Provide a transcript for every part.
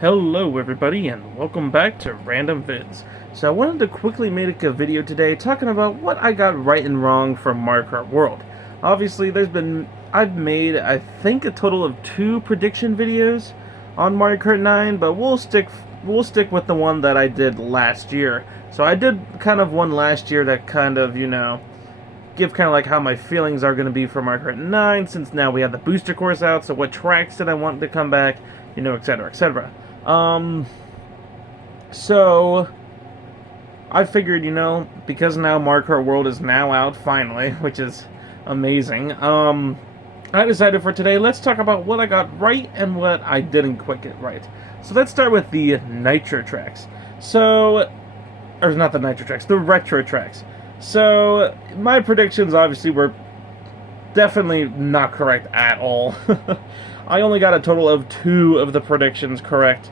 Hello everybody and welcome back to Random Vids. So I wanted to quickly make a video today talking about what I got right and wrong from Mario Kart World. Obviously I've made I think a total of 2 prediction videos on Mario Kart 9, but we'll stick with the one that I did last year. So I did kind of one last year that kind of, give kind of like how my feelings are going to be for Mario Kart 9, since now we have the booster course out, so what tracks did I want to come back, etc, etc. So I figured, because now Mario Kart World is now out finally, which is amazing, I decided for today, let's talk about what I got right and what I didn't quite get right. So let's start with the Nitro tracks. Or not the Nitro tracks, the Retro tracks. So my predictions obviously were definitely not correct at all. I only got a total of 2 of the predictions correct.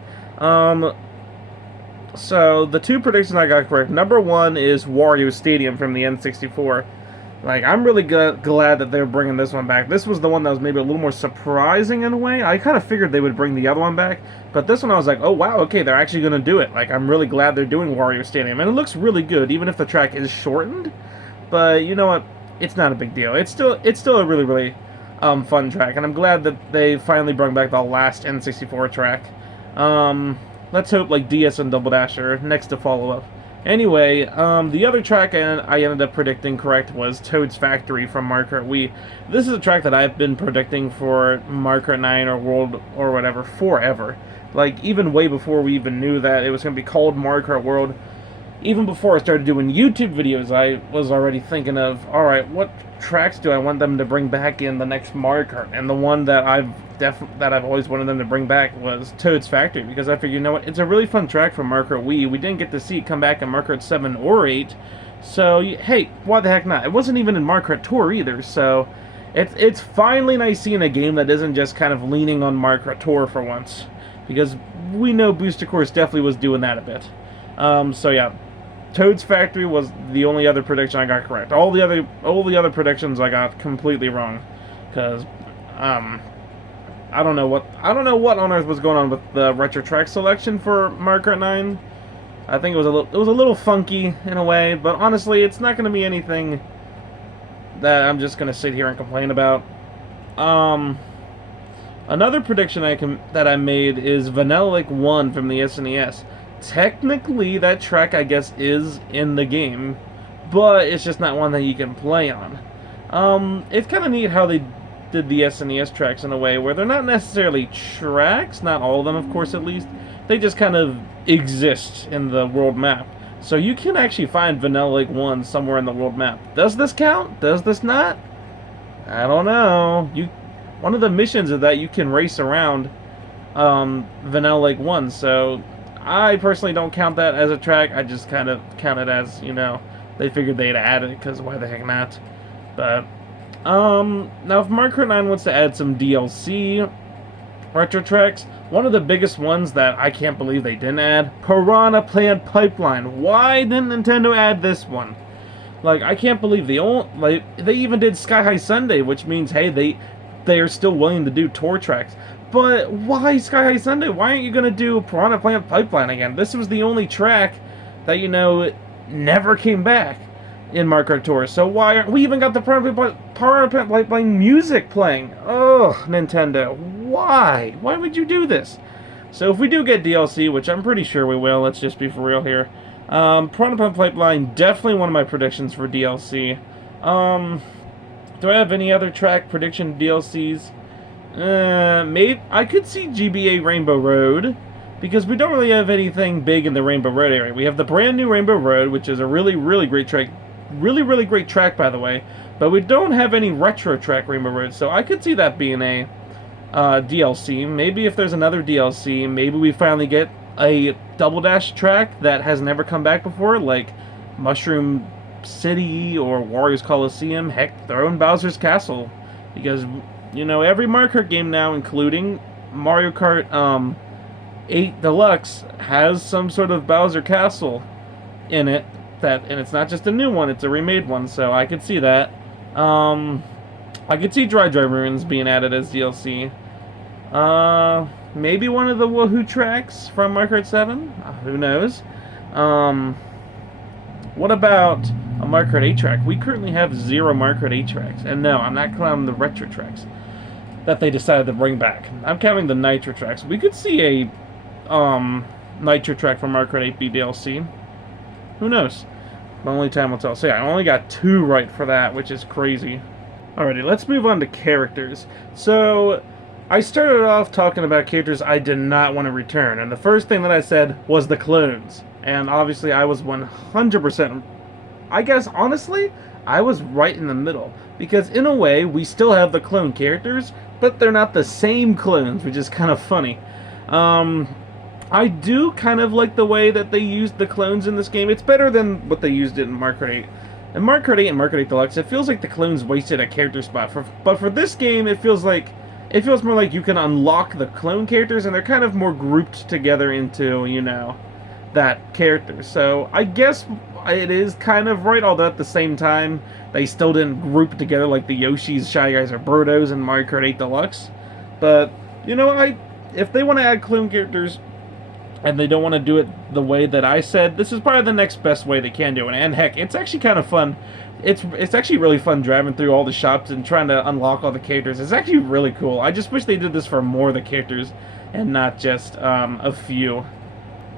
So the 2 predictions I got correct. Number 1 is Wario Stadium from the N64. Like, I'm really glad that they're bringing this one back. This was the one that was maybe a little more surprising in a way. I kind of figured they would bring the other one back, but this one I was like, oh wow, okay, they're actually going to do it. Like, I'm really glad they're doing Wario Stadium, and it looks really good, even if the track is shortened. But you know what? It's not a big deal. It's still a really, really fun track, and I'm glad that they finally brought back the last N64 track. Let's hope like DS and Double Dash are next to follow up. Anyway, the other track I ended up predicting correct was Toad's Factory from Mario Kart Wii. This is a track that I've been predicting for Mario Kart 9 or World or whatever forever. Like, even way before we even knew that it was going to be called Mario Kart World. Even before I started doing YouTube videos, I was already thinking of, alright, what tracks do I want them to bring back in the next Mario Kart? And the one that I've always wanted them to bring back was Toad's Factory, because I figured, you know what, it's a really fun track from Mario Kart Wii. We didn't get to see it come back in Mario Kart 7 or 8, so hey, why the heck not? It wasn't even in Mario Kart Tour either, so it's finally nice seeing a game that isn't just kind of leaning on Mario Kart Tour for once, because we know Booster Course definitely was doing that a bit. So yeah, Toad's Factory was the only other prediction I got correct. All the other predictions I got completely wrong, because I don't know what on earth was going on with the retro track selection for Mario Kart 9. I think it was a little funky in a way, but honestly, it's not going to be anything that I'm just going to sit here and complain about. Another prediction that I made is Vanilla Lake 1 from the SNES. Technically, that track, I guess, is in the game, but it's just not one that you can play on. It's kind of neat how they did the SNES tracks in a way where they're not necessarily tracks, not all of them, of course, at least. They just kind of exist in the world map. So you can actually find Vanilla Lake 1 somewhere in the world map. Does this count? Does this not? I don't know. One of the missions is that you can race around Vanilla Lake 1, so I personally don't count that as a track. I just kind of count it as, they figured they'd add it, because why the heck not? But now if Mario Kart 9 wants to add some DLC retro tracks, one of the biggest ones that I can't believe they didn't add, Piranha Plant Pipeline. Why didn't Nintendo add this one? Like, I can't believe they even did Sky High Sunday, which means, hey, they are still willing to do tour tracks. But why Sky High Sunday? Why aren't you going to do Piranha Plant Pipeline again? This was the only track that, never came back in Mario Kart Tour. So why aren't we even got the Piranha Plant Pipeline music playing? Ugh, Nintendo. Why? Why would you do this? So if we do get DLC, which I'm pretty sure we will, let's just be for real here. Piranha Plant Pipeline, definitely one of my predictions for DLC. Do I have any other track prediction DLCs? Maybe I could see GBA Rainbow Road, because we don't really have anything big in the Rainbow Road area. We have the brand new Rainbow Road, which is a really, really great track. Really, really great track, by the way. But we don't have any retro track Rainbow Road, so I could see that being a DLC. Maybe if there's another DLC, maybe we finally get a Double Dash track that has never come back before, like Mushroom City or Warriors Coliseum. Heck, throw in Bowser's Castle, because every Mario Kart game now, including Mario Kart 8 Deluxe, has some sort of Bowser Castle in it. And it's not just a new one, it's a remade one, so I could see that. I could see Dry Ruins being added as DLC. Maybe one of the Woohoo tracks from Mario Kart 7? Who knows? What about a Mario Kart 8 track? We currently have 0 Mario Kart 8 tracks. And no, I'm not counting the retro tracks that they decided to bring back. I'm counting the Nitro tracks. We could see a Nitro track from Mario Kart 8 BDLC. Who knows? But only time will tell. So yeah, I only got 2 right for that, which is crazy. Alrighty, let's move on to characters. So, I started off talking about characters I did not want to return, and the first thing that I said was the clones. And obviously I was 100%, I guess honestly, I was right in the middle. Because in a way, we still have the clone characters, but they're not the same clones, which is kind of funny. I do kind of like the way that they used the clones in this game. It's better than what they used it in Mario Kart 8. In Mario Kart 8 and Mario Kart 8 Deluxe, it feels like the clones wasted a character spot. But for this game, it feels more like you can unlock the clone characters, and they're kind of more grouped together into, you know, that character. So I guess it is kind of right, although at the same time, they still didn't group together like the Yoshis, Shy Guys, or Birdos in Mario Kart 8 Deluxe. But, you know, if they want to add clone characters, and they don't want to do it the way that I said, this is probably the next best way they can do it. And heck, it's actually kind of fun. It's actually really fun driving through all the shops and trying to unlock all the characters. It's actually really cool. I just wish they did this for more of the characters and not just a few.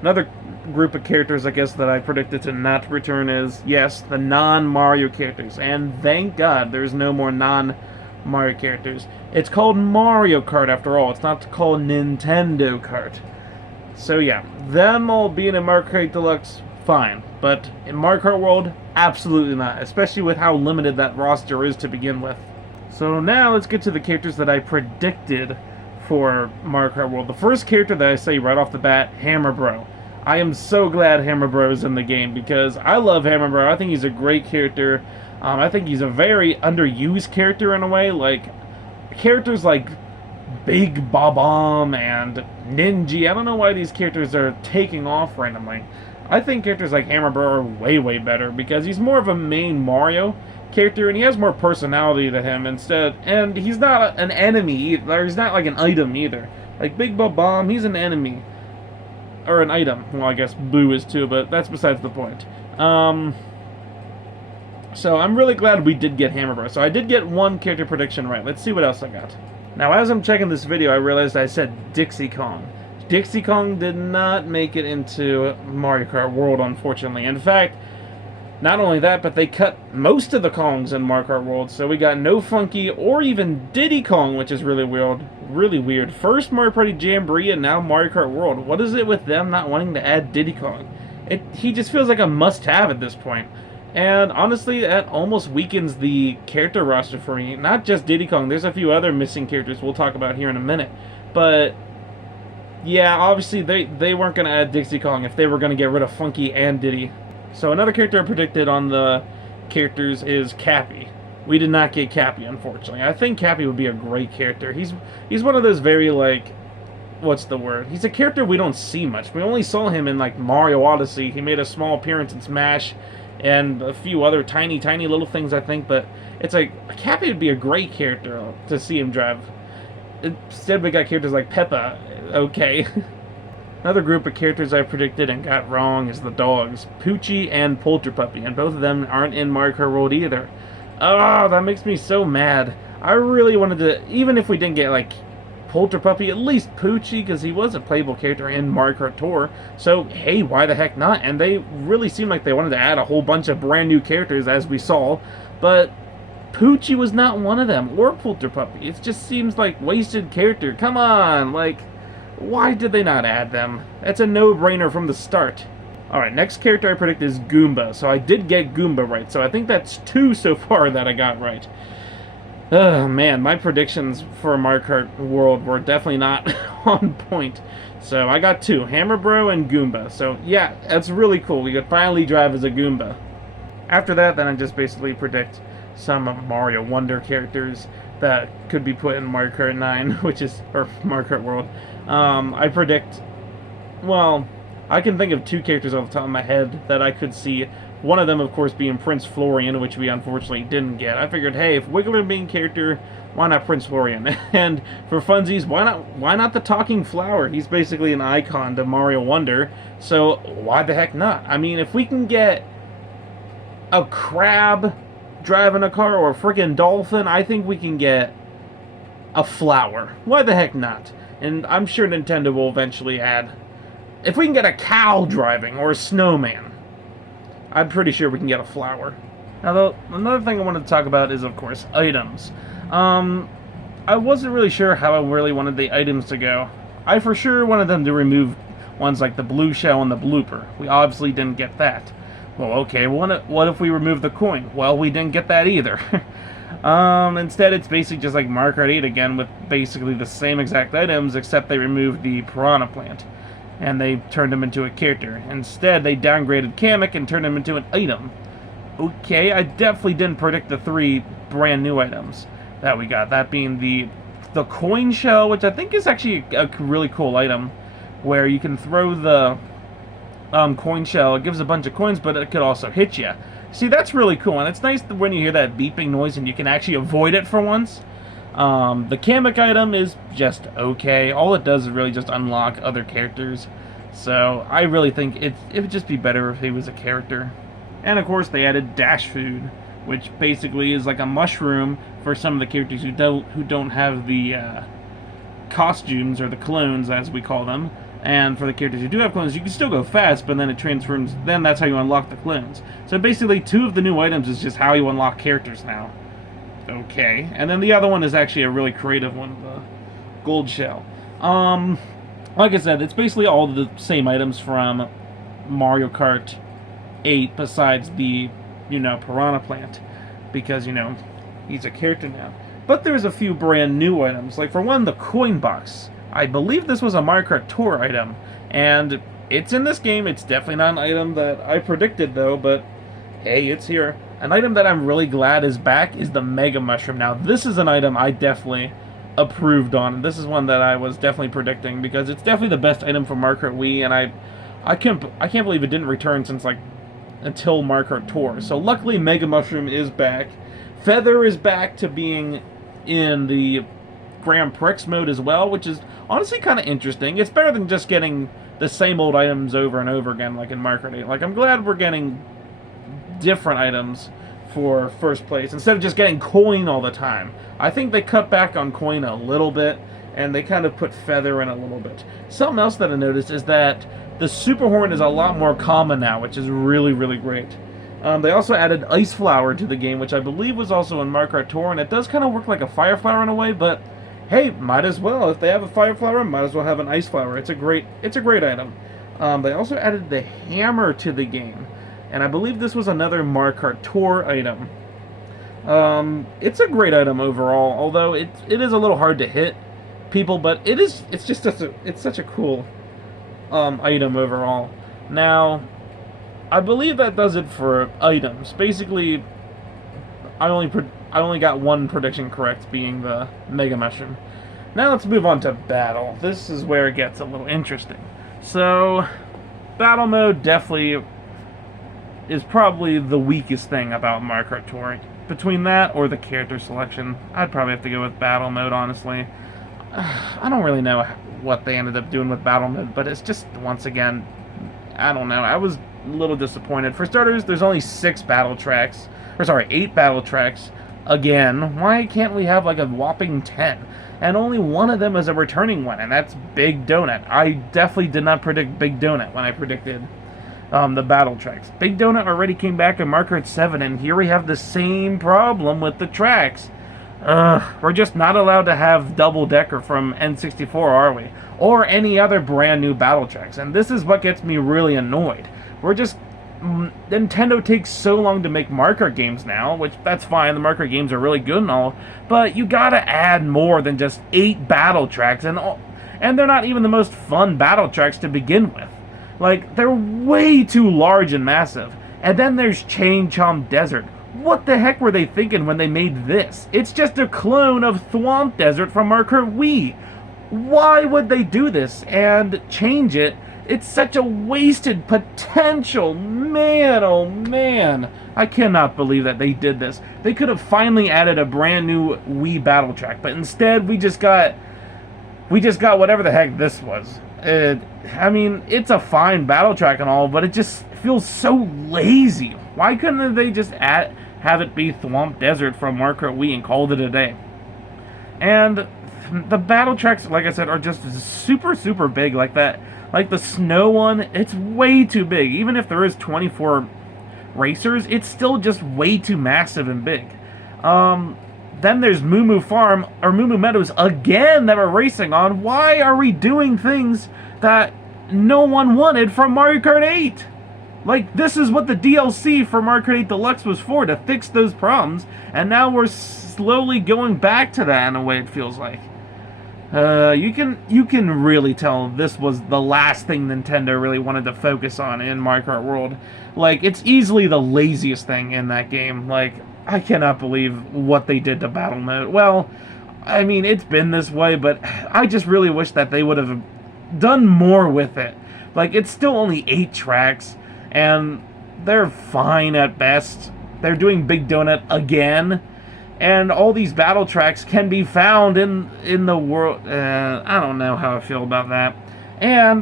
Another group of characters, I guess, that I predicted to not return is, yes, the non-Mario characters. And thank God there's no more non-Mario characters. It's called Mario Kart after all. It's not called Nintendo Kart. So yeah, them all being in Mario Kart Deluxe, fine. But in Mario Kart World, absolutely not. Especially with how limited that roster is to begin with. So now let's get to the characters that I predicted for Mario Kart World. The first character that I say right off the bat, Hammer Bro. I am so glad Hammer Bro is in the game because I love Hammer Bro. I think he's a great character. I think he's a very underused character in a way. Like, characters like Big Bob-omb and Ninja. I don't know why these characters are taking off randomly. I think characters like Hammer Bro are way, way better because he's more of a main Mario character and he has more personality to him instead. And he's not an enemy either. He's not like an item either. Like Big Bob-omb, he's an enemy. Or an item. Well, I guess Boo is too, but that's besides the point. So I'm really glad we did get Hammer Bro. So I did get one character prediction right. Let's see what else I got. Now, as I'm checking this video, I realized I said Dixie Kong. Dixie Kong did not make it into Mario Kart World, unfortunately. In fact, not only that, but they cut most of the Kongs in Mario Kart World, so we got no Funky or even Diddy Kong, which is really weird. Really weird. First Mario Party Jamboree and now Mario Kart World. What is it with them not wanting to add Diddy Kong? He just feels like a must-have at this point. And honestly, that almost weakens the character roster for me. Not just Diddy Kong. There's a few other missing characters we'll talk about here in a minute. But yeah, obviously they weren't going to add Dixie Kong if they were going to get rid of Funky and Diddy. So another character I predicted on the characters is Cappy. We did not get Cappy, unfortunately. I think Cappy would be a great character. He's one of those very, like, what's the word? He's a character we don't see much. We only saw him in, like, Mario Odyssey. He made a small appearance in Smash and a few other tiny, tiny little things, I think. But it's like, Cappy would be a great character to see him drive. Instead, we got characters like Peppa. Okay. Another group of characters I predicted and got wrong is the dogs, Poochie and Polterpuppy, and both of them aren't in Mario Kart World either. Oh, that makes me so mad. I really wanted to, even if we didn't get, like, Polterpuppy, at least Poochie, because he was a playable character in Mario Kart Tour, so, hey, why the heck not? And they really seemed like they wanted to add a whole bunch of brand new characters, as we saw, but Poochie was not one of them, or Polterpuppy. It just seems like wasted character. Come on, like, why did they not add them? That's a no-brainer from the start. Alright, next character I predict is Goomba. So I did get Goomba right. So I think that's 2 so far that I got right. Oh, man, my predictions for Mario Kart World were definitely not on point. So I got 2, Hammer Bro and Goomba. So yeah, that's really cool. We could finally drive as a Goomba. After that, then I just basically predict some Mario Wonder characters that could be put in Mario Kart 9, or Mario Kart World. I predict, well, I can think of 2 characters off the top of my head that I could see One of them, of course, being Prince Florian, which we unfortunately didn't get. I figured, hey, if Wiggler main character, why not Prince Florian? And for funsies, why not the talking flower? He's basically an icon to Mario Wonder, so why the heck not? I mean, if we can get a crab driving a car or a freaking dolphin, I think we can get a flower. Why the heck not? And I'm sure Nintendo will eventually add, if we can get a cow driving or a snowman, I'm pretty sure we can get a flower. Now, though, another thing I wanted to talk about is, of course, items. I wasn't really sure how I really wanted the items to go. I for sure wanted them to remove ones like the blue shell and the blooper. We obviously didn't get that. Well, okay, what if we remove the coin? Well, we didn't get that either. Instead, it's basically just like Mario Kart 8 again, with basically the same exact items, except they removed the piranha plant, and they turned him into a character. Instead, they downgraded Kamek and turned him into an item. Okay, I definitely didn't predict the 3 brand new items that we got. That being the coin shell, which I think is actually a really cool item, where you can throw the coin shell. It gives a bunch of coins, but it could also hit you. See, that's really cool, and it's nice when you hear that beeping noise and you can actually avoid it for once. The Kamek item is just okay. All it does is really just unlock other characters. So I really think it would just be better if he was a character. And of course they added Dash Food, which basically is like a mushroom for some of the characters who don't have the costumes, or the clones as we call them. And for the characters who do have clones, you can still go fast, but then it transforms, then that's how you unlock the clones. So basically 2 of the new items is just how you unlock characters now. Okay. And then the other one is actually a really creative one, the gold shell. Like I said, it's basically all the same items from Mario Kart 8 besides the, piranha plant. Because, he's a character now. But there's a few brand new items. Like, for one, the coin box. I believe this was a Mario Kart Tour item, and it's in this game. It's definitely not an item that I predicted, though, but hey, it's here. An item that I'm really glad is back is the Mega Mushroom. Now, this is an item I definitely approved on, and this is one that I was definitely predicting, because it's definitely the best item for Mario Kart Wii, and I can't believe it didn't return since, until Mario Kart Tour. So luckily, Mega Mushroom is back. Feather is back to being in the Grand Prix mode as well, which is honestly kind of interesting. It's better than just getting the same old items over and over again, like in Mario Kart 8. Like, I'm glad we're getting different items for first place, instead of just getting coin all the time. I think they cut back on coin a little bit, and they kind of put feather in a little bit. Something else that I noticed is that the Super Horn is a lot more common now, which is really, really great. They also added Ice Flower to the game, which I believe was also in Mario Kart Tour, and it does kind of work like a Fire Flower in a way, but hey, might as well. If they have a Fire Flower, might as well have an Ice Flower. It's a great item. They also added the hammer to the game, and I believe this was another Mario Kart Tour item. It's a great item overall, although it is a little hard to hit people, but it's such a cool item overall. Now, I believe that does it for items. Basically, I only got one prediction correct, being the Mega Mushroom. Now let's move on to battle. This is where it gets a little interesting. So, battle mode definitely is probably the weakest thing about Mario Kart Tour. Between that or the character selection, I'd probably have to go with battle mode, honestly. I don't really know what they ended up doing with battle mode, but it's just, once again, I don't know. I was a little disappointed. For starters, there's only 8 battle tracks. Again, why can't we have like a whopping 10? And only one of them is a returning one, and that's Big Donut. I definitely did not predict Big Donut when I predicted the battle tracks. Big Donut already came back in Mario Kart 7, and here we have the same problem with the tracks. We're just not allowed to have Double Decker from N64, are we? Or any other brand new battle tracks, and this is what gets me really annoyed. Nintendo takes so long to make Mario Kart games now, which, that's fine, the Mario Kart games are really good and all, but you gotta add more than just 8 battle tracks, and they're not even the most fun battle tracks to begin with. Like, they're way too large and massive. And then there's Chain Chomp Desert. What the heck were they thinking when they made this? It's just a clone of Thwomp Desert from Mario Kart Wii. Why would they do this and change it? It's such a wasted potential. Man, oh man. I cannot believe that they did this. They could have finally added a brand new Wii battle track, but instead we just got whatever the heck this was. I mean, it's a fine battle track and all, but it just feels so lazy. Why couldn't they just have it be Thwomp Desert from Mario Kart Wii and called it a day? And the battle tracks, like I said, are just super, super big like that. Like the snow one, it's way too big. Even if there is 24 racers, it's still just way too massive and big. Then there's Moo Moo Farm, or Moo Moo Meadows again that we're racing on. Why are we doing things that no one wanted from Mario Kart 8? Like, this is what the DLC for Mario Kart 8 Deluxe was for, to fix those problems, and now we're slowly going back to that in a way, it feels like. You can really tell this was the last thing Nintendo really wanted to focus on in Mario Kart World. Like, it's easily the laziest thing in that game. Like, I cannot believe what they did to Battle Mode. Well, I mean, it's been this way, but I just really wish that they would have done more with it. Like, it's still only 8 tracks, and they're fine at best. They're doing Big Donut again, and all these battle tracks can be found in the world. I don't know how I feel about that. And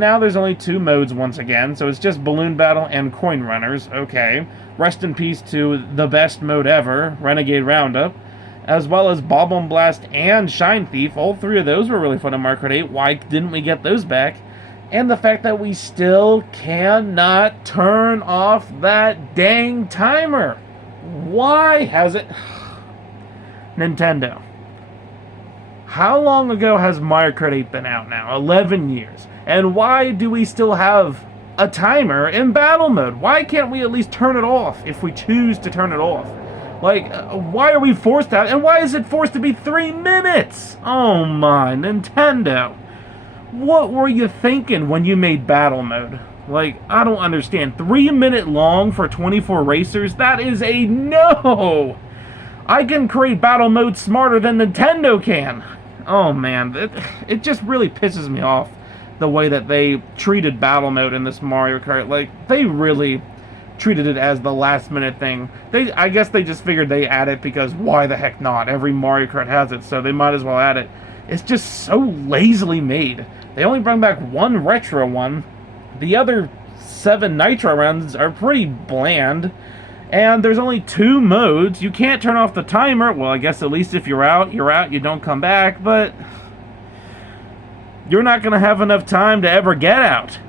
now there's only 2 modes once again, so it's just Balloon Battle and Coin Runners. Okay. Rest in peace to the best mode ever, Renegade Roundup, as well as Bob on Blast and Shine Thief. All 3 of those were really fun in Mario Kart 8. Why didn't we get those back? And the fact that we still cannot turn off that dang timer. Why has it... Nintendo. How long ago has Mario Kart 8 been out now? 11 years. And why do we still have a timer in battle mode? Why can't we at least turn it off if we choose to turn it off? Like, why are we forced out? And why is it forced to be 3 minutes? Oh my, Nintendo. What were you thinking when you made battle mode? Like, I don't understand. 3 minute long for 24 racers? That is a no! I can create battle mode smarter than Nintendo can. Oh man, it just really pisses me off the way that they treated battle mode in this Mario Kart. Like, they really treated it as the last minute thing. I guess they just figured they add it because why the heck not? Every Mario Kart has it, so they might as well add it. It's just so lazily made. They only bring back 1 retro one. The other 7 nitro rounds are pretty bland. And there's only 2 modes. You can't turn off the timer. Well, I guess at least if you're out, you don't come back. But you're not going to have enough time to ever get out.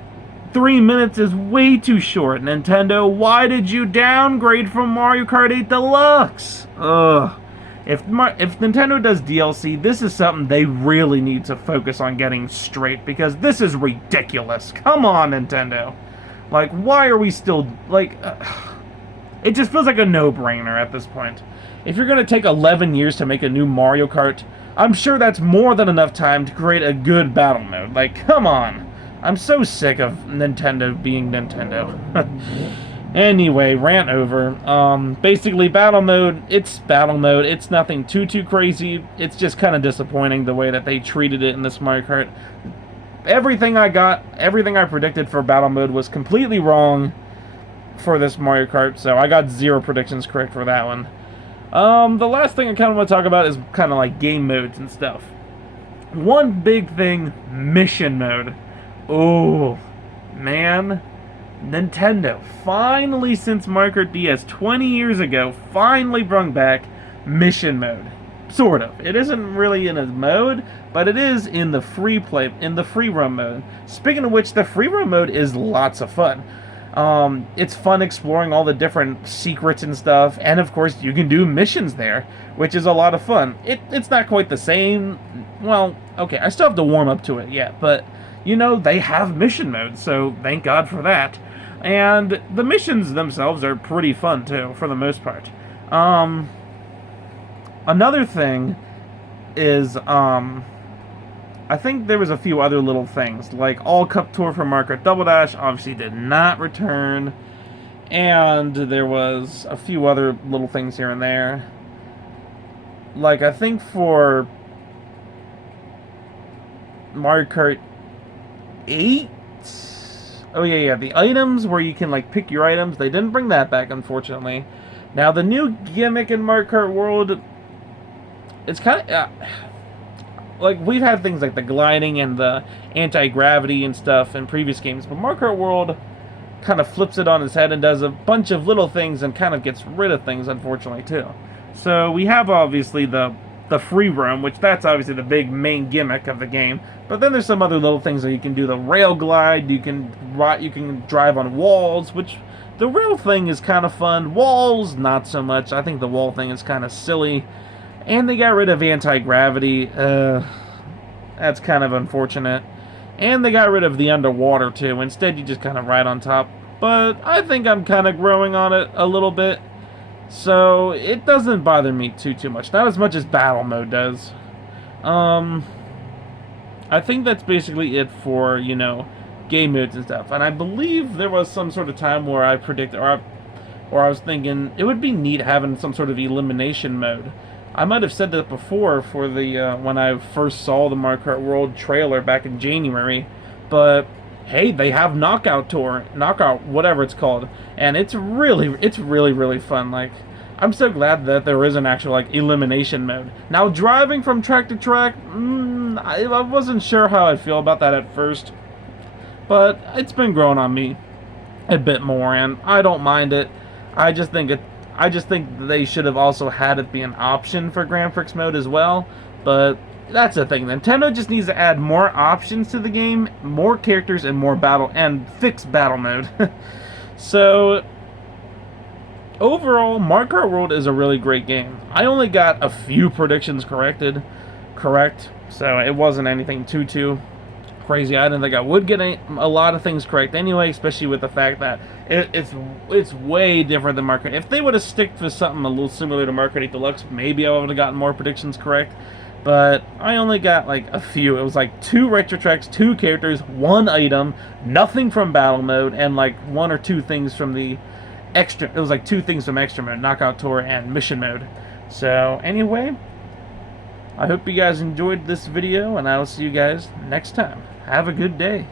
3 minutes is way too short. Nintendo, why did you downgrade from Mario Kart 8 Deluxe? Ugh. If Nintendo does DLC, this is something they really need to focus on getting straight, because this is ridiculous. Come on, Nintendo. Like, why are we still... Like... It just feels like a no-brainer at this point. If you're going to take 11 years to make a new Mario Kart, I'm sure that's more than enough time to create a good battle mode. Like, come on. I'm so sick of Nintendo being Nintendo. Anyway, rant over. Basically, battle mode. It's nothing too crazy. It's just kind of disappointing the way that they treated it in this Mario Kart. Everything I predicted for battle mode was completely wrong for this Mario Kart, so I got 0 predictions correct for that one. The last thing I kind of want to talk about is kind of like game modes and stuff. One big thing, mission mode. Oh, man. Nintendo, finally, since Mario Kart DS 20 years ago, finally brought back mission mode. Sort of. It isn't really in a mode, but it is in the free roam mode. Speaking of which, the free roam mode is lots of fun. It's fun exploring all the different secrets and stuff, and of course you can do missions there, which is a lot of fun. It's not quite the same. Well, okay, I still have to warm up to it yet, but you know, they have mission mode, so thank God for that. And the missions themselves are pretty fun too, for the most part. Another thing is, I think there was a few other little things, like All Cup Tour for Mario Kart Double Dash obviously did not return, and there was a few other little things here and there. Like, I think for Mario Kart 8. Oh yeah, the items where you can like pick your items. They didn't bring that back, unfortunately. Now the new gimmick in Mario Kart World, it's kind of like we've had things like the gliding and the anti-gravity and stuff in previous games, but Mario Kart World kind of flips it on its head and does a bunch of little things and kind of gets rid of things, unfortunately, too. So we have obviously the free roam, which that's obviously the big main gimmick of the game. But then there's some other little things that you can do. The rail glide, you can drive on walls, which the rail thing is kind of fun. Walls, not so much. I think the wall thing is kind of silly. And they got rid of anti-gravity. That's kind of unfortunate. And they got rid of the underwater, too. Instead, you just kind of ride on top. But I think I'm kind of growing on it a little bit. So, it doesn't bother me too much. Not as much as battle mode does. I think that's basically it for, you know, game modes and stuff. And I believe there was some sort of time where I predicted, or I was thinking, it would be neat having some sort of elimination mode. I might have said that before for the when I first saw the Mario Kart World trailer back in January, but hey, they have Knockout, whatever it's called, and it's really fun. Like, I'm so glad that there is an actual like elimination mode. Now, driving from track to track, I wasn't sure how I feel about that at first, but it's been growing on me a bit more, and I don't mind it. I just think they should have also had it be an option for Grand Prix mode as well, but that's the thing. Nintendo just needs to add more options to the game, more characters, and fix battle mode. So, overall, Mario Kart World is a really great game. I only got a few predictions correct, so it wasn't anything too crazy. I didn't think I would get a lot of things correct anyway, especially with the fact that it's way different than Mario Kart. If they would have sticked to something a little similar to Mario Kart 8 Deluxe, maybe I would have gotten more predictions correct. But I only got like a few. It was like 2 retro tracks, 2 characters, 1 item, nothing from battle mode, and like 1 or 2 things from the extra. It was like 2 things from extra mode, Knockout Tour and mission mode. So anyway, I hope you guys enjoyed this video, and I will see you guys next time. Have a good day.